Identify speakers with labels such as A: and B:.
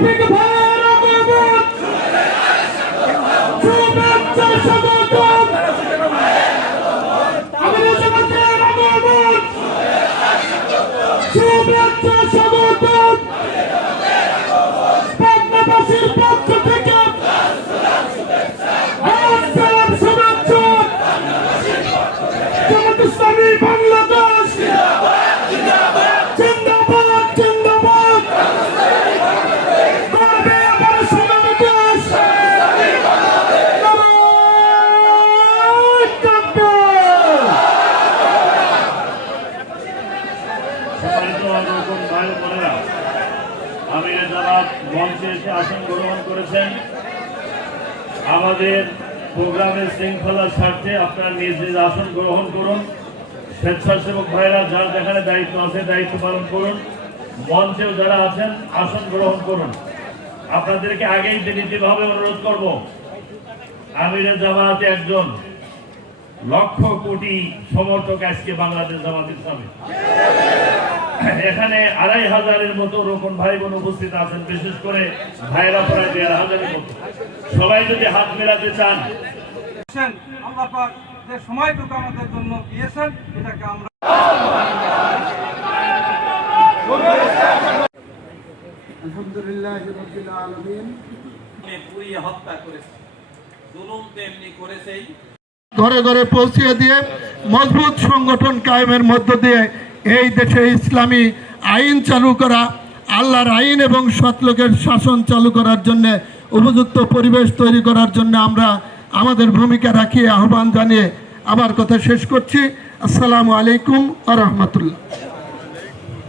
A: Pick a pile of স্বাগতম
B: ভাই বোনেরা আমির জামাত মঞ্চে এসে আসন গ্রহণ করেছেন। আমাদের প্রোগ্রামের শৃঙ্খলার স্বার্থে আপনারা নিজ নিজ আসন গ্রহণ করুন। স্বেচ্ছাসেবক ভাইরা যার যেখানে দায়িত্ব আছে, দায়িত্ব পালন করুন। মঞ্চেও যারা আছেন, আসন গ্রহণ করুন। আপনাদেরকে আগেই বিনীতভাবে অনুরোধ করব, আমিরের জামাতে একজন লক্ষ কোটি সমর্থক আজকে বাংলাদেশ জামাত ইসলামে এখানে আড়াই হাজারের মতো রোপণ ভাই বোন উপস্থিত আছেন বিশেষ করে ভাইরা প্রায় দেড় হাজারের মতো। সবাই যদি হাত মেলাতে চান।
C: দিয়েছেন আল্লাহ পাক যে সময়টুকু আমাদের জন্য দিয়েছেন এটাকে আমরা
D: আলহামদুলিল্লাহ রবিল আলমিন।
E: পুড়িয়ে হত্যা করেছে। জুলুম তেমনি করেছেই।
D: ঘরে ঘরে পৌঁছিয়ে দিয়ে মজবুত সংগঠন কায়েমের মধ্য দিয়ে এই দেশে ইসলামী আইন চালু করা, আল্লাহর আইন এবং সৎলোকের শাসন চালু করার জন্য, উপযুক্ত পরিবেশ তৈরি করার জন্য আমরা আমাদের ভূমিকা রাখিয়ে আহ্বান জানিয়ে আবার কথা শেষ করছি। আসসালামু আলাইকুম আ রহমতুল্লাহ।